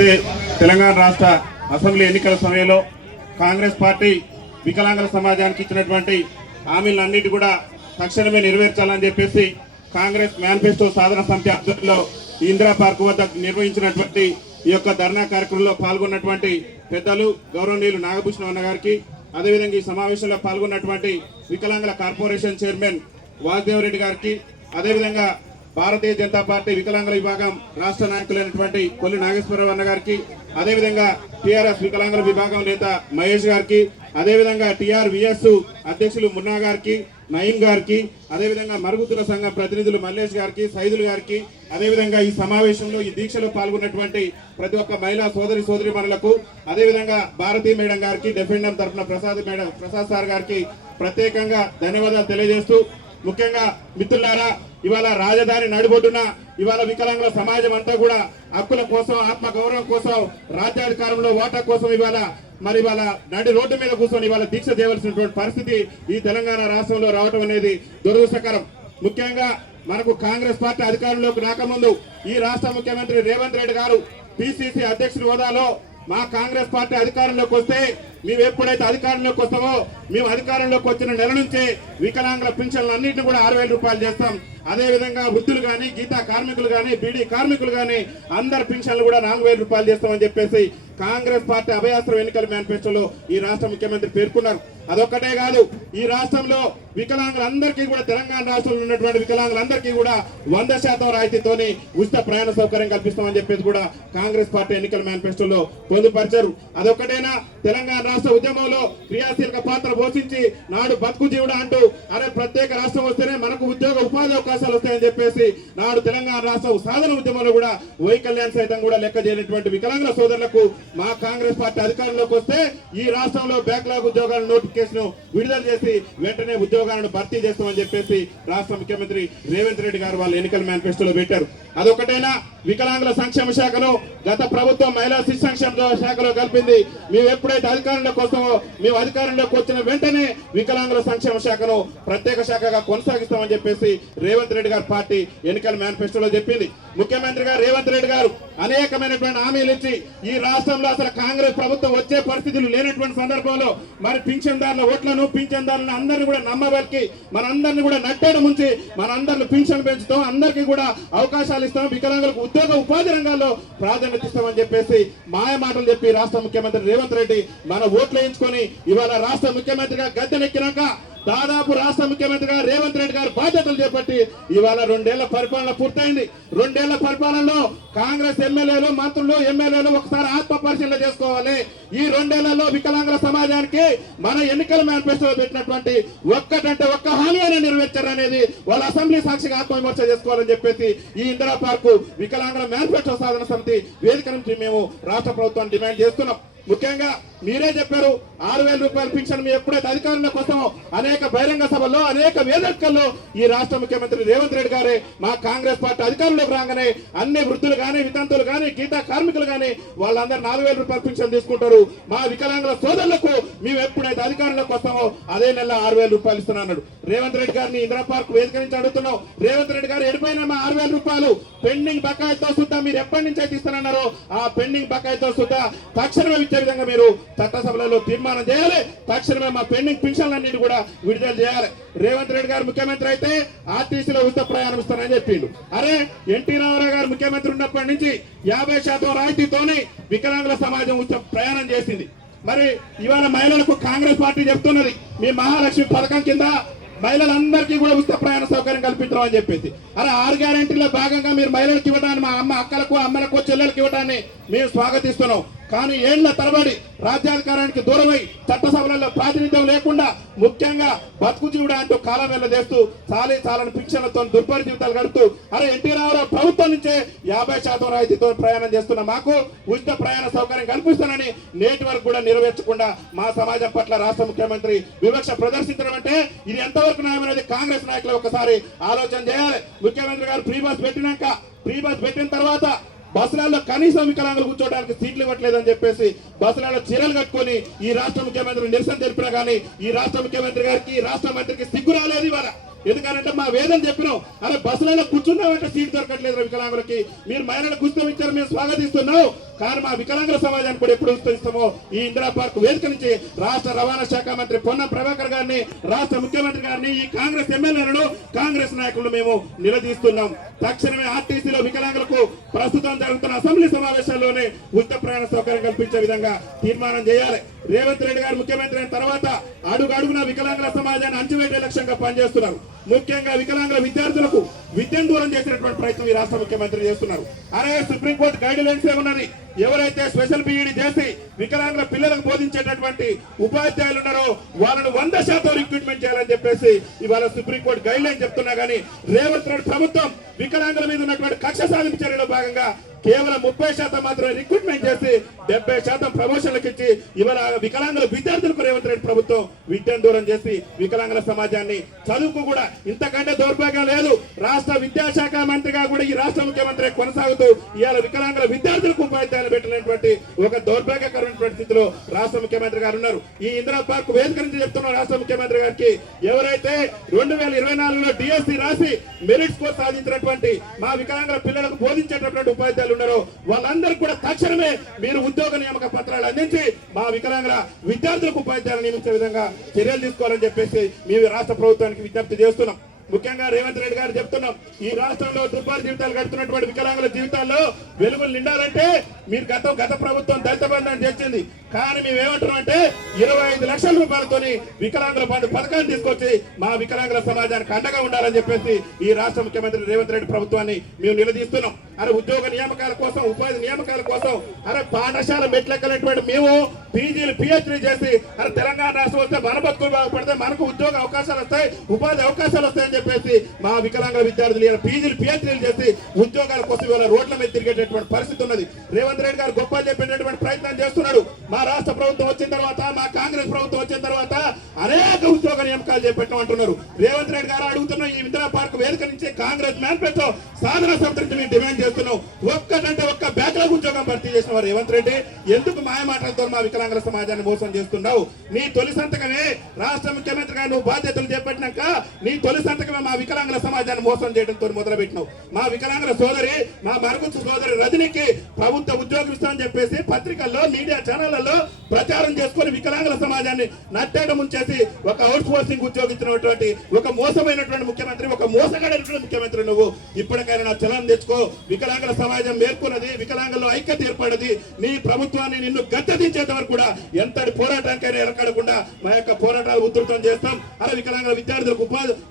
ఏదైతే తెలంగాణ రాష్ట్ర అసెంబ్లీ ఎన్నికల సమయంలో కాంగ్రెస్ పార్టీ వికలాంగుల సమాజానికి ఇచ్చినటువంటి హామీలన్నిటి కూడా తక్షణమే నెరవేర్చాలని చెప్పేసి కాంగ్రెస్ మేనిఫెస్టో సాధన సమితి ఆధ్వర్యంలో ఇందిరా పార్క్ వద్ద నిర్వహించినటువంటి ఈ యొక్క ధర్నా కార్యక్రమంలో పాల్గొన్నటువంటి పెద్దలు గౌరవనీయులు నాగభూషణం అన్న గారికి, అదేవిధంగా ఈ సమావేశంలో పాల్గొన్నటువంటి వికలాంగుల కార్పొరేషన్ చైర్మన్ వాసుదేవరెడ్డి గారికి, అదేవిధంగా భారతీయ జనతా పార్టీ వికలాంగుల విభాగం రాష్ట్ర నాయకులైనటువంటి కొల్లి నాగేశ్వరరావు అన్న గారికి, అదేవిధంగా టీఆర్ఎస్ వికలాంగుల విభాగం నేత మహేష్ గారికి, అదేవిధంగా టీఆర్వీఎస్ అధ్యక్షులు మున్నా గారికి, నయీం గారికి, అదేవిధంగా మరుగుతుల సంఘం ప్రతినిధులు మల్లేష్ గారికి, సైదులు గారికి, అదేవిధంగా ఈ సమావేశంలో ఈ దీక్షలో పాల్గొన్నటువంటి ప్రతి ఒక్క మహిళా సోదరిమణులకు, అదేవిధంగా భారతీ మేడం గారికి, డెఫెండం తరఫున ప్రసాద్ సార్ గారికి ప్రత్యేకంగా ధన్యవాదాలు తెలియజేస్తూ, ముఖ్యంగా మిత్రులారా, ఇవాళ రాజధాని నడిబొడ్డున ఇవాళ వికలాంగుల సమాజం అంతా కూడా హక్కుల కోసం, ఆత్మ గౌరవం కోసం, రాజ్యాధికారంలో ఓటా కోసం ఇవాళ నడి రోడ్డు మీద కూర్చొని ఇవాళ దీక్ష చేయవలసినటువంటి పరిస్థితి ఈ తెలంగాణ రాష్ట్రంలో రావడం అనేది దురదృష్టకరం. ముఖ్యంగా మనకు కాంగ్రెస్ పార్టీ అధికారంలోకి రాకముందు ఈ రాష్ట్ర ముఖ్యమంత్రి రేవంత్ రెడ్డి గారు పిసిసి అధ్యక్షుడి హోదాలో మా కాంగ్రెస్ పార్టీ అధికారంలోకి వస్తే మేము ఎప్పుడైతే అధికారంలోకి వస్తామో మేము అధికారంలోకి వచ్చిన నెల నుంచే వికలాంగుల పింఛన్లు అన్నింటినీ కూడా 6,000 రూపాయలు చేస్తాం. అదేవిధంగా వృద్ధులు కానీ, గీతా కార్మికులు కానీ, బీడీ కార్మికులు కానీ అందరి పింఛన్లు కూడా 4,000 రూపాయలు చేస్తామని చెప్పేసి కాంగ్రెస్ పార్టీ అభయాస్త్రం ఎన్నికల మేనిఫెస్టోలో ఈ రాష్ట్ర ముఖ్యమంత్రి పేర్కొన్నారు. అదొక్కటే కాదు, ఈ రాష్ట్రంలో వికలాంగులందరికీ కూడా, తెలంగాణ రాష్ట్రంలో ఉన్నటువంటి వికలాంగులందరికీ కూడా 100% రాయితీతోని ఉచిత ప్రయాణ సౌకర్యం కల్పిస్తామని చెప్పేసి కూడా కాంగ్రెస్ పార్టీ ఎన్నికల మేనిఫెస్టోలో పొందుపరిచారు. అదొక్కటేనా, తెలంగాణ రాష్ట్ర ఉద్యమంలో క్రియాశీలక పాత్ర పోషించి నాడు బతుకు జీవుడా అంటూ అరే ప్రత్యేక రాష్ట్రం వస్తేనే మనకు ఉద్యోగ ఉపాధి అవకాశాలు వస్తాయని చెప్పేసి నాడు తెలంగాణ రాష్ట్ర సాధన ఉద్యమంలో కూడా వైకల్యాన్ని సైతం కూడా లెక్క చేయనటువంటి వికలాంగుల సోదరులకు మా కాంగ్రెస్ పార్టీ అధికారంలోకి వస్తే ఈ రాష్ట్రంలో బ్యాక్లాగ్ ఉద్యోగాల నోటిఫికేషన్ విడుదల చేసి వెంటనే ఉద్యోగాలను భర్తీ చేస్తామని చెప్పేసి రాష్ట్ర ముఖ్యమంత్రి రేవంత్ రెడ్డి గారు వాళ్ళ ఎన్నికల మేనిఫెస్టోలో పెట్టారు. అదొకటైనా, వికలాంగుల సంక్షేమ శాఖను గత ప్రభుత్వం మహిళా శిశు సంక్షేమ శాఖలో కలిపింది. మేము ఎప్పుడైతే అధికారంలోకి వస్తామో మేము అధికారంలోకి వచ్చిన వెంటనే వికలాంగుల సంక్షేమ శాఖను ప్రత్యేక శాఖగా కొనసాగిస్తామని చెప్పేసి రేవంత్ రెడ్డి గారి పార్టీ ఎన్నికల మేనిఫెస్టోలో చెప్పింది. ముఖ్యమంత్రి గారు రేవంత్ రెడ్డి గారు అనేకమైనటువంటి హామీలు ఇచ్చి ఈ రాష్ట్రంలో అసలు కాంగ్రెస్ ప్రభుత్వం వచ్చే పరిస్థితులు లేనటువంటి సందర్భంలో మరి పింఛన్దారుల ఓట్లను, పింఛన్దారులను అందరినీ కూడా నమ్మబలికి మనందరినీ కూడా నట్టేడు ముంచి మనందరిని పింఛన్ పెంచుతాం, అందరికీ కూడా అవకాశాలు ఇస్తాం, వికలాంగులకు ఉద్యోగ ఉపాధి రంగాల్లో ప్రాధాన్యత ఇస్తామని చెప్పేసి మాయ మాటలు చెప్పి రాష్ట్ర ముఖ్యమంత్రి రేవంత్ రెడ్డి మన ఓట్లు వేయించుకొని ఇవాళ రాష్ట్ర ముఖ్యమంత్రిగా గద్దెనెక్కినాక దాదాపు రాష్ట్ర ముఖ్యమంత్రిగా రేవంత్ రెడ్డి గారు బాధ్యతలు చేపట్టి ఇవాళ 2 ఏళ్ల పరిపాలన పూర్తయింది. 2 ఏళ్ల పరిపాలనలో కాంగ్రెస్ ఎమ్మెల్యేలు, మంత్రులు, ఎమ్మెల్యేలు ఒకసారి ఆత్మ పరిశీలన చేసుకోవాలి. ఈ 2 ఏళ్లలో వికలాంగుల సమాజానికి మన ఎన్నికల మేనిఫెస్టోలో పెట్టినటువంటి ఒక్క హామీ అయినా నెరవేర్చారనేది వాళ్ళ అసెంబ్లీ సాక్షిగా ఆత్మవిమర్శ చేసుకోవాలని చెప్పేసి ఈ ఇందిరా పార్కు వికలాంగుల మేనిఫెస్టో సాధన సమితి వేదిక నుంచి మేము రాష్ట్ర ప్రభుత్వాన్ని డిమాండ్ చేస్తున్నాం. ముఖ్యంగా మీరే చెప్పారు 6,000 రూపాయల పింఛన్ మీ ఎప్పుడైతే అధికారంలోకి వస్తామో అనేక బహిరంగ సభల్లో, అనేక వేదికల్లో ఈ రాష్ట్ర ముఖ్యమంత్రి రేవంత్ రెడ్డి గారే మా కాంగ్రెస్ పార్టీ అధికారంలోకి రాగానే అన్ని వృద్ధులు కానీ, వితంతువులు కానీ, గీతా కార్మికులు కానీ వాళ్ళందరూ 4,000 రూపాయల పింఛన్ తీసుకుంటారు. మా వికలాంగుల సోదరులకు మేము ఎప్పుడైతే అధికారంలోకి వస్తామో అదే నెల 6,000 రూపాయలు ఇస్తున్నాడు. రేవంత్ రెడ్డి గారిని ఇందిరా పార్క్ వేదిక నుంచి అడుగుతున్నాం, రేవంత్ రెడ్డి గారు ఎడిపోయిన మా 6,000 రూపాయలు పెండింగ్ బకాయితో సుద్ధా మీరు ఎప్పటి నుంచి అయితే ఇస్తున్నారో ఆ పెండింగ్ బకాయితో సుద్ధా తక్షణమే ఇచ్చే విధంగా మీరు చట్టసభలలో తీర్మానం చేయాలి. తక్షణమే మా పెండింగ్ పింఛన్లన్నింటినీ కూడా విడుదల చేయాలి. రేవంత్ రెడ్డి గారు ముఖ్యమంత్రి అయితే ఆర్టీసీలో ఉచిత ప్రయాణం ఇస్తానని చెప్పిండు. అరే ఎన్టీ రామారావు గారు ముఖ్యమంత్రి ఉన్నప్పటి నుంచి 50% రాయితీతోనే వికలాంగుల సమాజం ఉచిత ప్రయాణం చేసింది. మరి ఇవాళ మహిళలకు కాంగ్రెస్ పార్టీ చెప్తున్నది మీ మహాలక్ష్మి పథకం కింద మహిళలందరికీ కూడా ఉచిత ప్రయాణ సౌకర్యం కల్పించడం అని చెప్పేసి. అరే 6 గ్యారెంటీలో భాగంగా మీరు మహిళలకు ఇవ్వడాన్ని, మా అక్కలకు, అమ్మలకు, చెల్లెలకు ఇవ్వడాన్ని మేము స్వాగతిస్తున్నాం. కానీ ఏళ్ల తరబడి రాజ్యాధికారానికి దూరమై చట్టసభలలో ప్రాతినిధ్యం లేకుండా ముఖ్యంగా బతుకు జీవుడా అంటూ కాలం వెళ్ళదేస్తూ చాలని పింఛన్లతో దుర్భర జీవితాలు గడుపుతూ అరే ఎన్టీ రామారావు ప్రభుత్వం నుంచే 50% రాయితీతో ప్రయాణం చేస్తున్న మాకు ఉచిత ప్రయాణ సౌకర్యం కల్పిస్తానని నేటి వరకు కూడా నెరవేర్చకుండా మా సమాజం పట్ల రాష్ట్ర ముఖ్యమంత్రి వివక్ష ప్రదర్శించడం అంటే ఇది ఎంతవరకు న్యాయం అనేది కాంగ్రెస్ నాయకులు ఒకసారి ఆలోచన చేయాలి. ముఖ్యమంత్రి గారు ఫ్రీ బస్ పెట్టిన తర్వాత బస్సులలో కనీసం వికలాంగులు కూర్చోవడానికి సీట్లు ఇవ్వట్లేదని చెప్పేసి బస్సులలో చీరలు కట్టుకొని ఈ రాష్ట్ర ముఖ్యమంత్రి నిరసన తెలిపినా కానీ ఈ రాష్ట్ర ముఖ్యమంత్రి గారికి, ఈ రాష్ట్ర మంత్రికి సిగ్గు రాలేదు. ఇవాళ ఎందుకంటే మా వేదన చెప్పినాం, అరే బస్సులలో కూర్చున్నామంటే సీట్ దొరకట్లేదు వికలాంగులకి, మీరు మహిళలకు ఉచితం ఇచ్చారు, మేము స్వాగతిస్తున్నాం, కానీ మా వికలాంగుల సమాజానికి కూడా ఎప్పుడు ఉచితం ఈ ఇందిరా పార్క్ వేదిక నుంచి రాష్ట్ర రవాణా శాఖ మంత్రి పొన్నం ప్రభాకర్ గారిని, రాష్ట్ర ముఖ్యమంత్రి గారిని, ఈ కాంగ్రెస్ ఎమ్మెల్యేలను, కాంగ్రెస్ నాయకులను మేము నిలదీస్తున్నాం. తక్షణమే ఆర్టీసీలో వికలాంగులకు ప్రస్తుతం జరుగుతున్న అసెంబ్లీ సమావేశాల్లోనే ఉచిత ప్రయాణ సౌకర్యం కల్పించే విధంగా తీర్మానం చేయాలి. రేవంత్ రెడ్డి గారు ముఖ్యమంత్రి అయిన తర్వాత అడుగడుగున వికలాంగుల సమాజాన్ని అంచువేటే లక్ష్యంగా పనిచేస్తున్నారు. ముఖ్యంగా వికలాంగుల విద్యార్థులకు విద్యను దూరం చేసినటువంటి ప్రయత్నం ఈ రాష్ట్ర ముఖ్యమంత్రి చేస్తున్నారు. అరే సుప్రీంకోర్టు గైడ్ లైన్స్ ఏమున్నది, ఎవరైతే స్పెషల్ బీఈడి చేసి వికలాంగుల పిల్లలకు బోధించేటటువంటి ఉపాధ్యాయులు ఉన్నారో వాళ్ళను 100% రిక్రూట్మెంట్ చేయాలని చెప్పేసి ఇవాళ సుప్రీంకోర్టు గైడ్ లైన్ చెప్తున్నా కానీ రేవంత్ రెడ్డి ప్రభుత్వం వికలాంగుల మీద ఉన్నటువంటి కక్ష సాధింపు చర్యలో భాగంగా కేవలం 30% మాత్రమే రిక్రూట్మెంట్ చేసి 70% ప్రమోషన్లకు ఇచ్చి ఇవాళ వికలాంగుల విద్యార్థులకు రేవంత్ రెడ్డి ప్రభుత్వం విద్యను దూరం చేసి వికలాంగుల సమాజాన్ని చదువుకు కూడా ఇంతకంటే దౌర్భాగ్యం లేదు. రాష్ట్ర విద్యాశాఖ మంత్రిగా కూడా ఈ రాష్ట్ర ముఖ్యమంత్రి కొనసాగుతూ ఇవాళ వికలాంగుల విద్యార్థులకు ఉపాధ్యాయులు పెట్టినటువంటి ఒక దౌర్భాగ్యకరమైనటువంటి స్థితిలో రాష్ట్ర ముఖ్యమంత్రి గారు ఉన్నారు. ఈ ఇందిరా పార్క్ వేదిక నుంచి చెప్తున్న రాష్ట్ర ముఖ్యమంత్రి గారికి, ఎవరైతే 2024లో డిఎస్సి రాసి మెరిట్ స్కోర్ సాధించినటువంటి మా వికలాంగుల పిల్లలకు బోధించేటటువంటి ఉపాధ్యాయులు ఉన్నారో వాళ్ళందరూ కూడా తక్షణమే మీరు ఉద్యోగ నియామక పత్రాలు అందించి మా వికలాంగుల విద్యార్థులకు ఉపాధ్యాయులు నియమించే విధంగా చర్యలు తీసుకోవాలని చెప్పేసి మేము రాష్ట్ర ప్రభుత్వానికి విజ్ఞప్తి చేస్తున్నాం. ముఖ్యంగా రేవంత్ రెడ్డి గారు చెప్తున్నాం, ఈ రాష్ట్రంలో దుర్భర జీవితాలు గడుపుతున్నటువంటి వికలాంగుల జీవితాల్లో వెలుగులు నిండాలంటే మీరు గత ప్రభుత్వం దళిత బంధాన్ని తెచ్చింది, కానీ మేము ఏమంటున్నాం అంటే 25 లక్షల రూపాయలతోని వికలాంగుల బంధు పథకాన్ని తీసుకొచ్చి మా వికలాంగుల సమాజానికి అండగా ఉండాలని చెప్పేసి ఈ రాష్ట్ర ముఖ్యమంత్రి రేవంత్ రెడ్డి ప్రభుత్వాన్ని మేము నిలదీస్తున్నాం. అరే ఉద్యోగ నియామకాల కోసం, ఉపాధి నియామకాల కోసం, అరే పాఠశాల మెట్లెక్కలేటువంటి మేము పీజీలు పిహెచ్డీ చేసి అరే తెలంగాణ రాష్ట్రం వస్తే మన బతుకులు బాగుపడితే మనకు ఉద్యోగ అవకాశాలు వస్తాయి, ఉపాధి అవకాశాలు వస్తాయని చెప్పేసి మా వికలాంగుల విద్యార్థులు ఇలా పీజీలు పిహెచ్డీలు చేసి ఉద్యోగాల కోసం ఇవాళ రోడ్ల మీద తిరిగేటటువంటి పరిస్థితి ఉన్నది. రేవంత్ రెడ్డి గారు గొప్ప చెప్పేటటువంటి ప్రయత్నం చేస్తున్నాడు. మా రాష్ట్ర ప్రభుత్వం వచ్చిన తర్వాత, మా కాంగ్రెస్ ప్రభుత్వం వచ్చిన తర్వాత అనేక ఉద్యోగ నియామకాలు చేపట్టాం అంటున్నారు. రేవంత్ రెడ్డి గారు అడుగుతున్న ఈ ఇందిరా పార్క్ వేదిక నుంచి కాంగ్రెస్ మేనిఫెస్టో సాధన సమితి మేము డిమాండ్ చేస్తున్నాం. ఒక్కటంటే ఒక్క బ్యాక్లాగ్ ఉద్యోగం భర్తీ చేసిన వారు రేవంత్ రెడ్డి ఎందుకు మాయ మాటలతో మా వికలాంగుల సమాజాన్ని మోసం చేస్తున్నావు? నీ తొలి సంతకమే రాష్ట్ర ముఖ్యమంత్రిగా నువ్వు బాధ్యతలు చేపట్టినాక నీ తొలి సంతకమే మా వికలాంగుల సమాజాన్ని మోసం చేయడంతో మొదలుపెట్టినావు. మా వికలాంగుల సోదరి, మా మరుగుచ్చు సోదరి రజనికి ప్రభుత్వ ఉద్యోగం ఇస్తామని చెప్పేసి పత్రికల్లో, మీడియా ఛానళ్లలో ప్రచారం చేసుకుని వికలాంగుల సమాజాన్ని నట్టేట ముంచేసి ఒక అవుట్ సోర్సింగ్ ఉద్యోగించినటువంటి ఒక మోసమైనటువంటి ముఖ్యమంత్రి, ఒక మోసగాడైనటువంటి ముఖ్యమంత్రి నువ్వు. ఇప్పటికైనా నా చలనం తెచ్చుకో. వికలాంగుల సమాజం మేర్కొన్నది, వికలాంగుల్లో ఐక్యత ఏర్పడది. నీ ప్రభుత్వాన్ని నిన్ను గద్దెదించేంత వరకు కూడా ఎంతటి పోరాటానికైనా ఎరకడకుండా మా యొక్క పోరాటాలు ఉధృతం చేస్తాం. అలా వికలాంగుల విద్యార్థులకు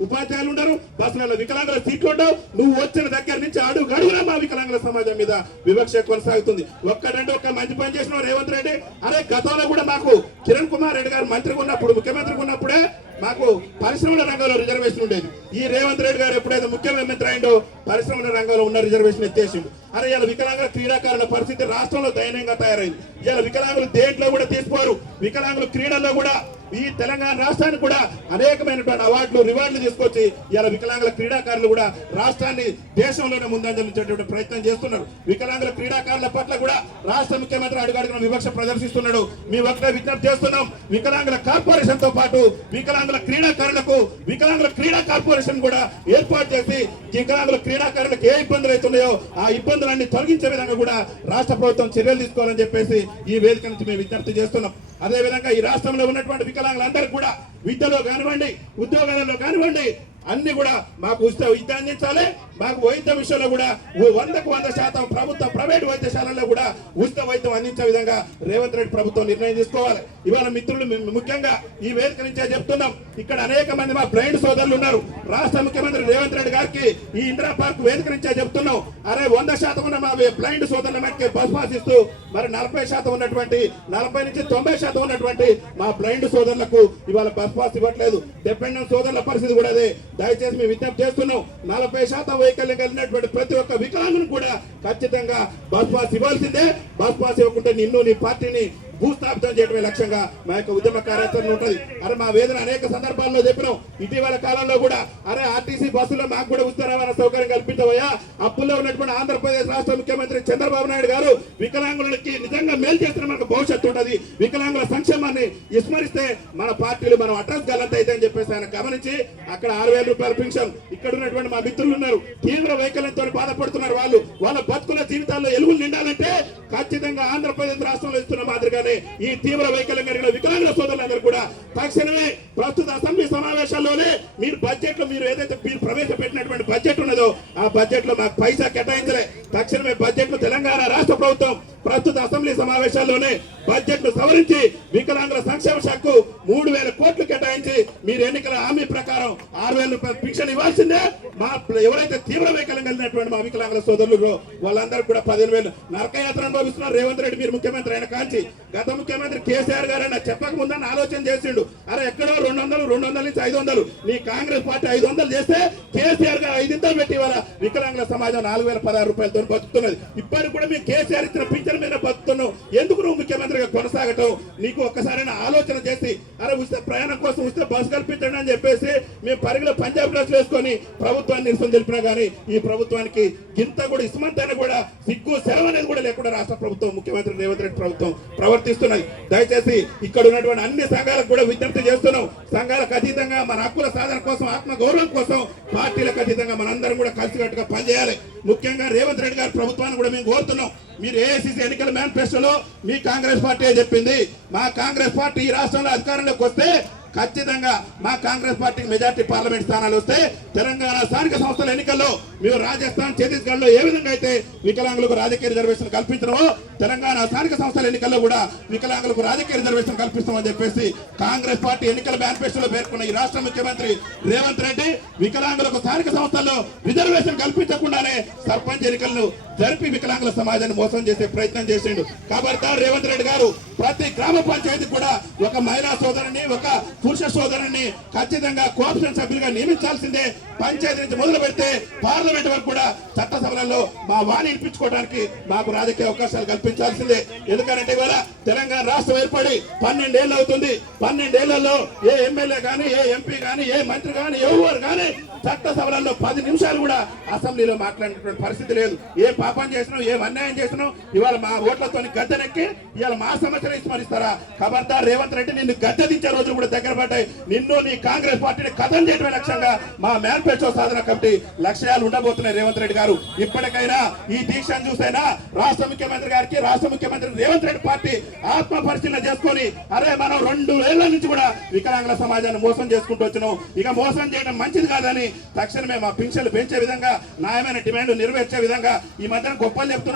ఉపాధ్యాయులు ఉండరు, బస్సులలో వికలాంగుల సీట్లు ఉండవు. నువ్వు వచ్చిన దగ్గర నుంచి అడుగునా మా వికలాంగుల సమాజం మీద వివక్ష కొనసాగుతుంది. ఒక్కటంటే ఒక్క మంచి పని చేసిన రేవంత్ రెడ్డి. అరే గతంలో కూడా మాకు కిరణ్ కుమార్ రెడ్డి గారు మంత్రిగా ఉన్నప్పుడు, ముఖ్యమంత్రిగా ఉన్నప్పుడే మాకు పరిశ్రమల రంగంలో రిజర్వేషన్ ఉండేది. ఈ రేవంత్ రెడ్డి గారు ఎప్పుడైతే ముఖ్యమంత్రి అయిందో పరిశ్రమల రంగంలో ఉన్న రిజర్వేషన్ ఎత్తేసిండు. అరే ఇలా వికలాంగుల క్రీడాకారుల పరిస్థితి రాష్ట్రంలో దయనీయంగా తయారైంది. ఇలా వికలాంగులు దేంట్లో కూడా తీసుకోరు. వికలాంగులు క్రీడల్లో కూడా ఈ తెలంగాణ రాష్ట్రానికి కూడా అనేకమైనటువంటి అవార్డులు, రివార్డులు తీసుకొచ్చి ఇలా వికలాంగుల క్రీడాకారులు కూడా రాష్ట్రాన్ని దేశంలోనే ముందంజలించేటువంటి ప్రయత్నం చేస్తున్నారు. వికలాంగుల క్రీడాకారుల పట్ల కూడా రాష్ట్ర ముఖ్యమంత్రి అడుగడుగున వివక్ష ప్రదర్శిస్తున్నాడు. మీ ఒకటే విజ్ఞప్తి చేస్తున్నాం, వికలాంగుల కార్పొరేషన్ తో పాటు వికలాంగుల క్రీడాకారులకు వికలాంగుల క్రీడా కార్పొరేషన్ కూడా ఏర్పాటు చేసి వికలాంగుల క్రీడాకారులకు ఏ ఇబ్బందులు అవుతున్నాయో ఆ ఇబ్బందులన్నీ తొలగించే విధంగా కూడా రాష్ట్ర ప్రభుత్వం చర్యలు తీసుకోవాలని చెప్పేసి ఈ వేదిక నుంచి మేము విజ్ఞప్తి చేస్తున్నాం. అదే విధంగా ఈ రాష్ట్రంలో ఉన్నటువంటి వికలాంగులందరూ కూడా విద్యలో కానివ్వండి, ఉద్యోగాలలో కానివ్వండి, అన్ని కూడా మాకు ఉచిత విద్య అందించాలి. మాకు వైద్య విషయంలో కూడా 100% ప్రభుత్వ ప్రైవేట్ వైద్యశాలల్లో కూడా ఉచిత వైద్యం అందించే విధంగా రేవంత్ రెడ్డి ప్రభుత్వం నిర్ణయం తీసుకోవాలి. ఇవాళ మిత్రులు ముఖ్యంగా ఈ వేదిక నుంచే చెప్తున్నాం, ఇక్కడ అనేక మంది మా బ్లైండ్ సోదరులు ఉన్నారు. రాష్ట్ర ముఖ్యమంత్రి రేవంత్ రెడ్డి గారికి ఈ ఇందిరా పార్క్ వేదిక నుంచే చెప్తున్నాం, అరే 100% ఉన్న మా బ్లైండ్ సోదరుల మధ్య బస్ పాస్ ఇస్తూ మరి 40% ఉన్నటువంటి 40 నుంచి 90% ఉన్నటువంటి మా బ్లైండ్ సోదరులకు ఇవాళ బస్ పాస్ ఇవ్వట్లేదు. డిపెండెంట్ సోదరుల పరిస్థితి కూడా అదే. దయచేసి మేము విజ్ఞప్తి చేస్తున్నాం, 40% వైకల్యం కలిగినటువంటి ప్రతి ఒక్క వికలాంగుని కూడా ఖచ్చితంగా బస్ పాస్ ఇవ్వాల్సిందే. బస్ పాస్ ఇవ్వకుంటే నిన్ను, నీ పార్టీని భూస్థాపితం చేయడమే లక్ష్యంగా మా యొక్క ఉద్యమ కార్యాచరణ ఉంటుంది. అరే మా వేదన అనేక సందర్భాల్లో చెప్పినాం. ఇటీవల కాలంలో కూడా అరే ఆర్టీసీ బస్సులో మాకు కూడా ఉచిత రవాణా సౌకర్యం కల్పించబోయా. అప్పుల్లో ఉన్నటువంటి ఆంధ్రప్రదేశ్ రాష్ట్ర ముఖ్యమంత్రి చంద్రబాబు నాయుడు గారు వికలాంగులకి నిజంగా మేలు చేస్తున్న మనకు భవిష్యత్తు ఉంటుంది, వికలాంగుల సంక్షేమాన్ని విస్మరిస్తే మన పార్టీలు మనం అడ్రస్ గలంత అయితే అని చెప్పేసి ఆయన గమనించి అక్కడ 6,000 రూపాయల పెన్షన్. ఇక్కడ ఉన్నటువంటి మా మిత్రులు ఉన్నారు, తీవ్ర వైకల్యంతో బాధపడుతున్నారు. వాళ్ళ బతుకుల జీవితాల్లో ఎలుగులు నిండాలంటే ఖచ్చితంగా ఆంధ్రప్రదేశ్ రాష్ట్రంలో ఇస్తున్న మాదిరిగానే ఈ తీవ్ర వైకల్యం కలిగిన వికలాంగుల సోదరులందరూ కూడా తక్షణమే ప్రస్తుత అసెంబ్లీ సమావేశాల్లోనే మీరు బడ్జెట్ లో మీరు ఏదైతే మీరు ప్రవేశపెట్టినటువంటి బడ్జెట్ ఉన్నదో ఆ బడ్జెట్ లో మాకు పైసా కేటాయించలే. తక్షణమే బడ్జెట్ లో తెలంగాణ రాష్ట్ర ప్రభుత్వం ప్రస్తుత అసెంబ్లీ సమావేశాల్లోనే బడ్జెట్ ను సవరించి వికలాంగుల సంక్షేమ శాఖకు 3,000 కోట్లు కేటాయించి మీరు ఎన్నికల హామీ ప్రకారం 6,000 రూపాయల పింఛన్ ఇవ్వాల్సిందే. మా ఎవరైతే తీవ్ర వైకల్యం కలిగినటువంటి మా వికలాంగుల సోదరులు వాళ్ళందరూ కూడా 15,000 నరకయాత్ర అనుభవిస్తున్నారు. రేవంత్ రెడ్డి మీరు ముఖ్యమంత్రి అయిన కాంచి గత ముఖ్యమంత్రి కేసీఆర్ గారు అయినా చెప్పక ముందని ఆలోచన చేసిండు. అరే ఎక్కడో 200 నుంచి 500 నీ కాంగ్రెస్ పార్టీ 500 చేస్తే కేసీఆర్ గారు 500 పెట్టి ఇవాళ వికలాంగుల సమాజం 4,016 రూపాయలతో బతుకుతున్నది. ఇప్పటికి కూడా మీ కేసీఆర్ ఇచ్చిన పింఛన్ మీద బతుకుతున్నావు. ఎందుకు నువ్వు ముఖ్యమంత్రిగా కొనసాగటం? నీకు ఒక్కసారైనా ఆలోచన చేసి అరే ఉచిత ప్రయాణం కోసం ఉచిత బస్సు కల్పించండి అని చెప్పేసి మేము పరిగిలో పంజాబ్ డ్రెస్ వేసుకొని ప్రభుత్వాన్ని నిరసన తెలిపినా కానీ ఈ ప్రభుత్వానికి ఇంత కూడా ఇస్మంతైనా కూడా సిగ్గు సెలవు అనేది కూడా లేకుండా రాష్ట్ర ప్రభుత్వం ముఖ్యమంత్రి రేవంత్ రెడ్డి ప్రభుత్వం ప్రవర్తిస్తున్నది. దయచేసి ఇక్కడ ఉన్నటువంటి అన్ని సంఘాలకు కూడా విజ్ఞప్తి చేస్తున్నాం. సంఘాలకు అతీతంగా మన హక్కుల సాధన కోసం ఆత్మ గౌరవం కోసం పార్టీలకు అతీతంగా మనందరం కూడా కలిసికట్టుగా పనిచేయాలి. ముఖ్యంగా రేవంత్ రెడ్డి గారి ప్రభుత్వాన్ని కూడా మేము కోరుతున్నాం. మీరు ఏఐసిసి ఎన్నికల మేనిఫెస్టోలో మీ కాంగ్రెస్ పార్టీ చెప్పింది మా కాంగ్రెస్ పార్టీ ఈ రాష్ట్రంలో అధికారంలోకి వస్తే ఖచ్చితంగా మా కాంగ్రెస్ పార్టీకి మెజార్టీ పార్లమెంట్ స్థానాలు వస్తే తెలంగాణ స్థానిక సంస్థల ఎన్నికల్లో మేము రాజస్థాన్ ఛత్తీస్గఢ్ లో ఏ విధంగా అయితే వికలాంగులకు రాజకీయ రిజర్వేషన్ కల్పించడమో తెలంగాణ స్థానిక సంస్థల ఎన్నికల్లో కూడా వికలాంగులకు రాజకీయ రిజర్వేషన్ కల్పిస్తామని చెప్పేసి కాంగ్రెస్ పార్టీ ఎన్నికల మేనిఫెస్టోలో పేర్కొన్న ఈ రాష్ట్ర ముఖ్యమంత్రి రేవంత్ రెడ్డి వికలాంగులకు స్థానిక సంస్థల్లో రిజర్వేషన్ కల్పించకుండానే సర్పంచ్ ఎన్నికలను జరిపి వికలాంగుల సమాజాన్ని మోసం చేసే ప్రయత్నం చేసిండు. కాబట్టి రేవంత్ రెడ్డి గారు ప్రతి గ్రామ పంచాయతీ కూడా ఒక మహిళా సోదరుని ఒక పురుష సోదరుని ఖచ్చితంగా కోఆప్షన్ సభ్యులుగా నియమించాల్సిందే. పంచాయతీ నుంచి మొదలు పెడితే పార్లమెంట్ వరకు కూడా చట్టసభలలో మా వాణి వినిపించుకోవడానికి మాకు రాజకీయ అవకాశాలు కల్పించాల్సిందే. ఎందుకంటే ఇవాళ తెలంగాణ రాష్ట్రం ఏర్పడి 12 ఏళ్ళు అవుతుంది. 12 ఏళ్లలో ఏ ఎమ్మెల్యే కానీ ఏ ఎంపీ కానీ ఏ మంత్రి కానీ ఎవరు కానీ చట్టసభలలో 10 నిమిషాలు కూడా అసెంబ్లీలో మాట్లాడినటువంటి పరిస్థితి లేదు. ఏ పాపం చేసినాం ఏ అన్యాయం చేసినాం ఇవాళ మా ఓట్లతో గద్దెనెక్కి ఇవాళ మా సమస్యలు విస్మరిస్తారా? ఖబర్దార్ రేవంత్ రెడ్డి నిన్ను గద్దెదించే రోజులు కూడా దగ్గర పడ్డాయి. నిన్ను నీ కాంగ్రెస్ పార్టీని కథం చేయడమే లక్ష్యంగా మా మేనిఫెస్టో సాధన కమిటీ లక్ష్యాలు ఉండబోతున్నాయి. రేవంత్ రెడ్డి గారు ఇప్పటికైనా ఈ దీక్షను చూసైనా రాష్ట్ర ముఖ్యమంత్రి గారికి రాష్ట్ర ముఖ్యమంత్రి రేవంత్ రెడ్డి పార్టీ ఆత్మ పరిశీలన చేసుకొని అరే మనం 2 ఏళ్ల నుంచి కూడా వికలాంగుల సమాజాన్ని మోసం చేసుకుంటూ వచ్చినాం. ఇక మోసం చేయడం మంచిది కాదని తక్షణమే మా పింఛన్లు పెంచే విధంగా న్యాయమైన డిమాండ్ నెరవేర్చే విధంగా ఈ మధ్యన గొప్పలు చెప్తున్నాడు.